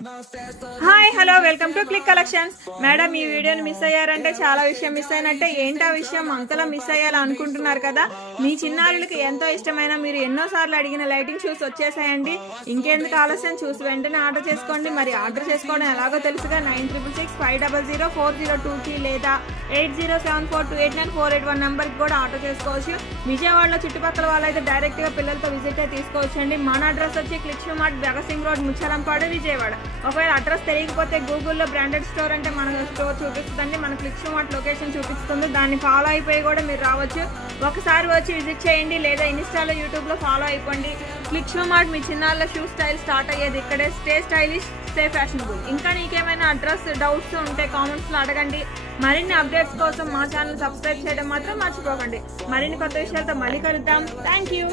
Hi hello welcome to click collections. Madam ఈ వీడియోని miss అయ్యారంటే చాలా విషయం మిస్ అయినట్టే. ఏంటా విషయం అంతలా మిస్ అయ్యాలా అనుకుంటున్నారు కదా. మీ చిన్నారులకి ఎంతో ఇష్టమైన మీరు ఎన్నోసార్లు అడిగిన లైటింగ్ షూస్ వచ్చేసాయండి. ఇంకెందుకు ఆలస్యం, చూసి వెంటనే ఆర్డర్ చేసుకోండి. మరి ఆర్డర్ చేసుకోవడం ఎలాగో తెలుసుగా. 9666500402కి లేదా 8074289481 నెంబర్కి కూడా ఆర్డర్ చేసుకోవచ్చు. విజయవాడలో చుట్టుపక్కల వాళ్ళైతే డైరెక్ట్గా పిల్లలతో విజిట్ అయి తీసుకోవచ్చండి. మన అడ్రస్ వచ్చి Click Mart, Bhagat Singh road, Muchchalampadu, Vijayawada. ఒకవేళ అడ్రస్ తెలియకపోతే గూగుల్లో బ్రాండెడ్ స్టోర్ అంటే మన స్టోర్ చూపిస్తుందండి. మన క్లిక్ మార్ట్ లొకేషన్ చూపిస్తుంది. దాన్ని ఫాలో అయిపోయి కూడా మీరు రావచ్చు. ఒకసారి వచ్చి విజిట్ చేయండి లేదా ఇన్స్టాలో, యూట్యూబ్లో ఫాలో అయిపోండి. క్లిక్ మార్ట్ మీ చిన్నాళ్ళ షూ స్టైల్ స్టార్ట్ అయ్యేది ఇక్కడే. Stay stylish, stay fashionable. ఇంకా నీకేమైనా అడ్రస్ డౌట్స్ ఉంటే కామెంట్స్లో అడగండి. మరిన్ని అప్డేట్స్ కోసం మా ఛానల్ సబ్స్క్రైబ్ చేయడం మాత్రం మర్చిపోకండి. మరిన్ని కొత్త విషయాలతో మళ్ళీ కలుద్దాం. Thank you.